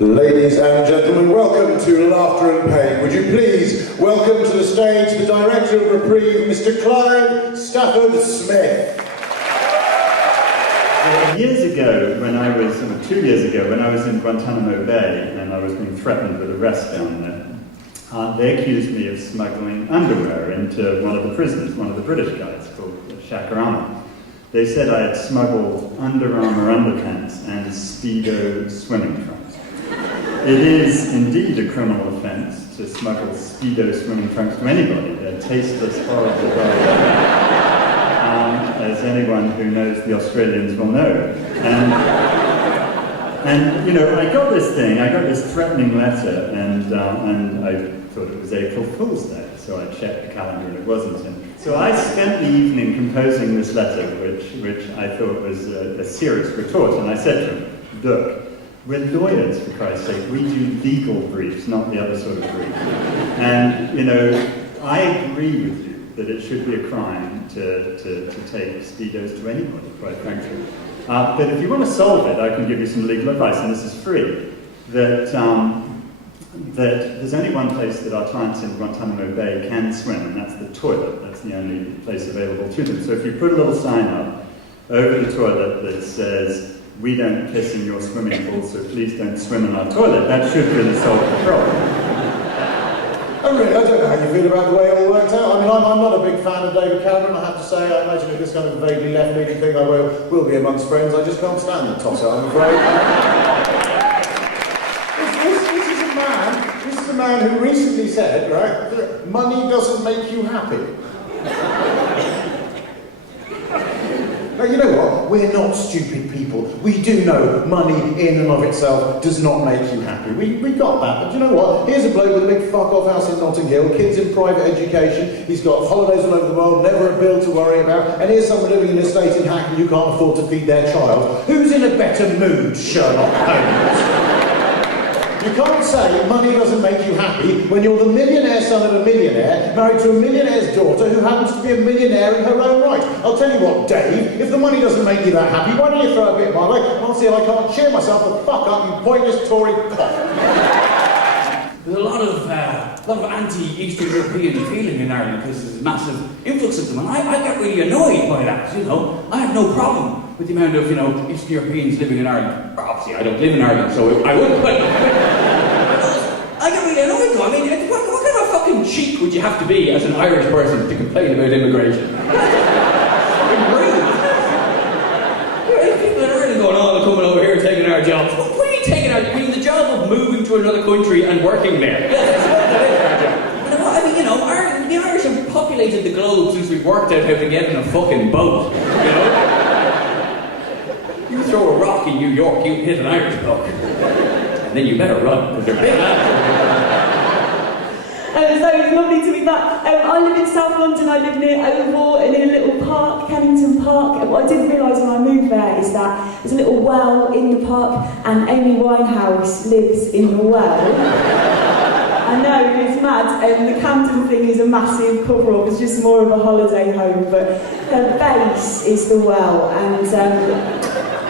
Ladies and gentlemen, welcome to Laughter and Pain. Would you please welcome to the stage the director of Reprieve, Mr. Clyde Stafford Smith. Years ago, when I was, 2 years ago, when I was in Guantanamo Bay and I was being threatened with arrest down there, they accused me of smuggling underwear into one of the prisons, one of the British guys called Shakarama. They said I had smuggled Under Armour underpants and Speedo swimming trunks. It is indeed a criminal offence to smuggle Speedo swimming trunks to anybody. They're tasteless, horrible, as anyone who knows the Australians will know. And you know, I got this threatening letter, and I thought it was April Fool's Day, so I checked the calendar and it wasn't. So I spent the evening composing this letter, which I thought was a serious retort, and I said to him, look, we're lawyers, for Christ's sake. We do legal briefs, not the other sort of brief. And, you know, I agree with you that it should be a crime to take Speedos to anybody, quite frankly. But if you want to solve it, I can give you some legal advice, and this is free, that there's only one place that our clients in Guantanamo Bay can swim, and that's the toilet. That's the only place available to them. So if you put a little sign up over the toilet that says, we don't piss in your swimming pool, so please don't swim in our toilet, that should really solve the problem. I don't know how you feel about the way it all worked out. I mean, I'm not a big fan of David Cameron, I have to say. I imagine if this kind of vaguely left-leaning thing, I will be amongst friends. I just can't stand the tosser, I'm afraid. This is a man who recently said, right, money doesn't make you happy. Now, you know what? We're not stupid people. We do know money in and of itself does not make you happy. We got that. But you know what? Here's a bloke with a big fuck-off house in Notting Hill, kids in private education, he's got holidays all over the world, never a bill to worry about, and here's someone living in an estate in Hackney who can't afford to feed their child. Who's in a better mood, Sherlock Holmes? You can't say money doesn't make you happy when you're the millionaire son of a millionaire, married to a millionaire's daughter who happens to be a millionaire in her own right. I'll tell you what, Dave, if the money doesn't make you that happy, why don't you throw a bit my way? I'll see if I can't cheer myself the fuck up, you pointless Tory cock. There's a lot of anti-Eastern European feeling in Ireland because there's a massive influx of them, and I get really annoyed by that, you know. I have no problem with the amount of, you know, Eastern Europeans living in Ireland. Obviously, I don't live in Ireland, so I wouldn't, but I get really annoyed though. I mean, what kind of fucking cheek would you have to be as an Irish person to complain about immigration? Fucking rude. People in Ireland going, oh, they're coming over here and taking our jobs. What are you taking our? You mean the job of moving to another country and working there? Yes, that is our job. And I mean, you know, the Irish have populated the globe since we've worked out how to get in a fucking boat, you know? You throw a rock in New York, you hit an Irish bloke. And then you better run, because they're big. So it's lovely to be back. I live in South London, I live near Oval and in a little park, Kennington Park. And what I didn't realise when I moved there is that there's a little well in the park and Amy Winehouse lives in the well. I know, it's mad. The Camden thing is a massive cover-up, it's just more of a holiday home, but her base is the well. And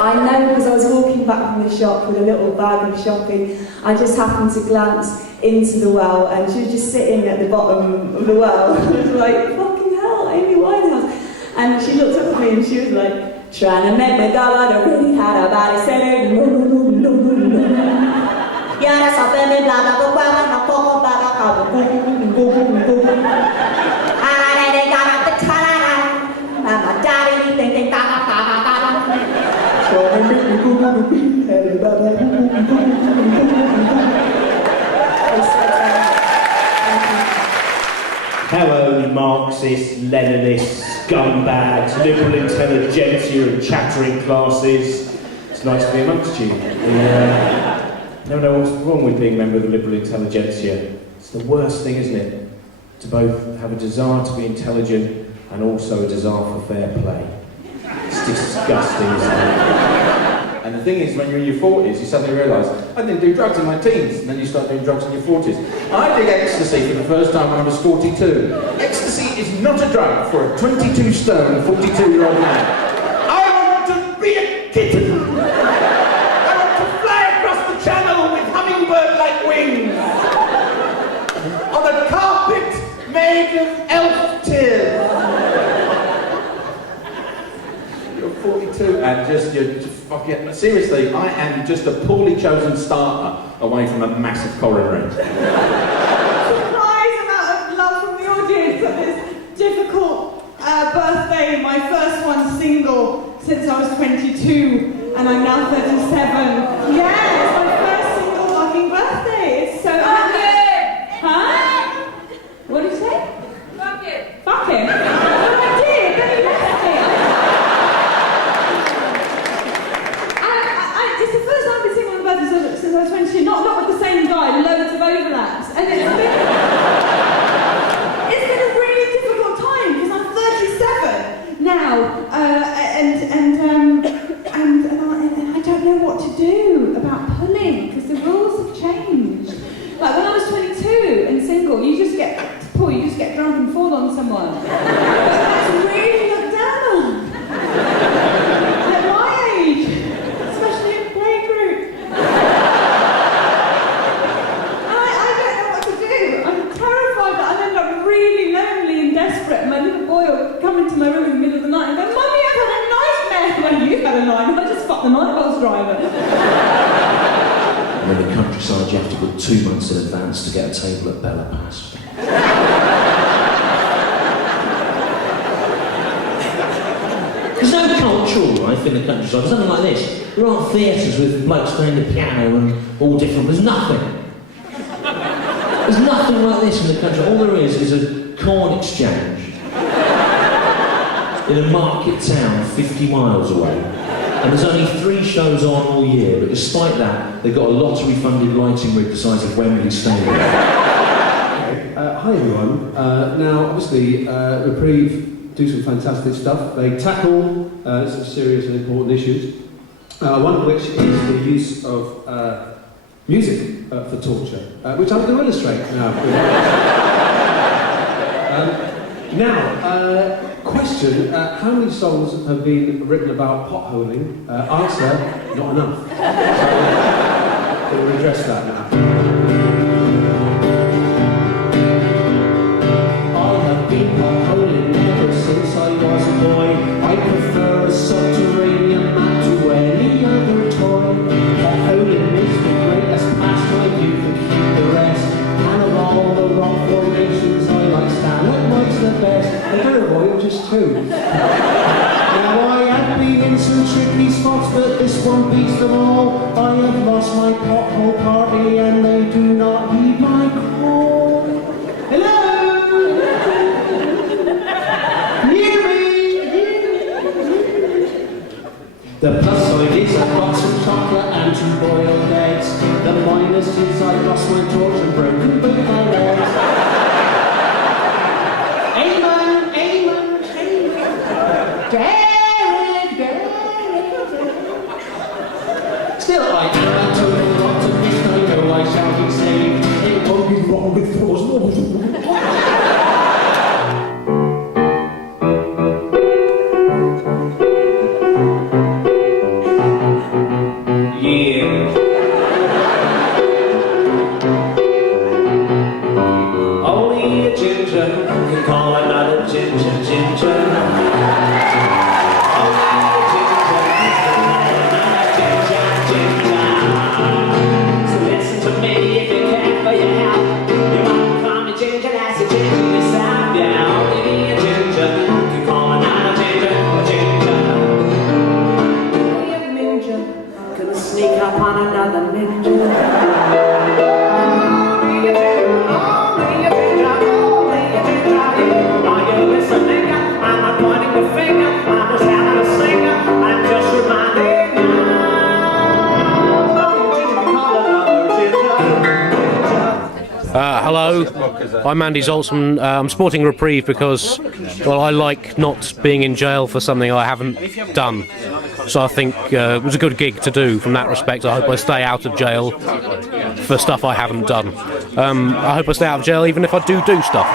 I know because I was walking back from the shop with a little bag of shopping, I just happened to glance into the well and she was just sitting at the bottom of the well. I was like, fucking hell, Amy Winehouse. And she looked up at me and she was like, trying to make me dollar to really had a body center. Yeah, that's a family blah blah blah blah blah blah blah Hello, you Marxists, Leninists, scumbags, liberal intelligentsia and chattering classes. It's nice to be amongst you. Never know what's wrong with being a member of the liberal intelligentsia. It's the worst thing, isn't it? To both have a desire to be intelligent and also a desire for fair play. It's disgusting, isn't it? And the thing is, when you're in your 40s, you suddenly realise, I didn't do drugs in my teens, and then you start doing drugs in your 40s. I did ecstasy for the first time when I was 42. Ecstasy is not a drug for a 22 stone, 42-year-old man. I want to be a kitten! I want to fly across the channel with and you're just fucking... Seriously, I am just a poorly chosen starter away from a massive coronary. Surprise amount of love from the audience at this difficult birthday. My first one single since I was 22, and I'm now 37. Yeah, it's my first single fucking birthday. It's so... Huh? What did you say? Fuck it. Fuck it? Well, I did, then he left me. It's the first time I've been singing on my birthday since I was 22. Not with the same guy, loads of overlaps. And it's been a really difficult time because I'm 37 now, and I don't know what to do about pulling because the rules have changed. Like when I was 22 and single, you just get drunk and fall on someone. But that's really looked down on. At my age, especially in playgroup. I don't know what to do. I'm terrified that I'll end up really lonely and desperate, and my little boy will come into my room in the middle of the night and go, "Mummy, I've had a nightmare." Well, you've had a nightmare. I just fucked the night bus driver. And in the countryside, you have to book 2 months in advance to get a table at Bella Pass. There's no cultural life in the countryside. There's nothing like this. There aren't theatres with blokes playing the piano and all different. There's nothing. There's nothing like this in the country. All there is a corn exchange in a market town 50 miles away. And there's only 3 shows on all year, but despite that, they've got a lottery-funded lighting rig the size of Wembley Stadium. Hi everyone. Now, obviously, Reprieve do some fantastic stuff. They tackle some serious and important issues. One of which is the use of music for torture, which I'm going to illustrate now. Question, how many songs have been written about potholing? Answer, not enough. So we'll address that now. I have been potholing ever since I was a boy. I prefer a subterranean map to any other toy. Potholing is the greatest pastime, you can keep the rest. And of all the rock formations, I like stand-up Mike's the best. And boy, just 2. Now I have been in some tricky spots, but this one beats them all. I have lost my pothole party and they do not heed my call. Hello! Hear me! The plus side is I've got some chocolate and 2 boiled eggs. The minus is I've lost my torch and broken both my legs. Still, I am a total optimist, I know I shall be saved. It won't be wrong with yours. Yeah. Only a ginger can call another ginger ginger. Sneak up on another ninja. Are you listening? I'm not pointing the finger. I'm just having a singer. I'm just reminding you. Hello, I'm Andy Zoltzman. I'm sporting Reprieve because, well, I like not being in jail for something I haven't done. So I think it was a good gig to do from that respect. I hope I stay out of jail for stuff I haven't done. I hope I stay out of jail even if I do stuff.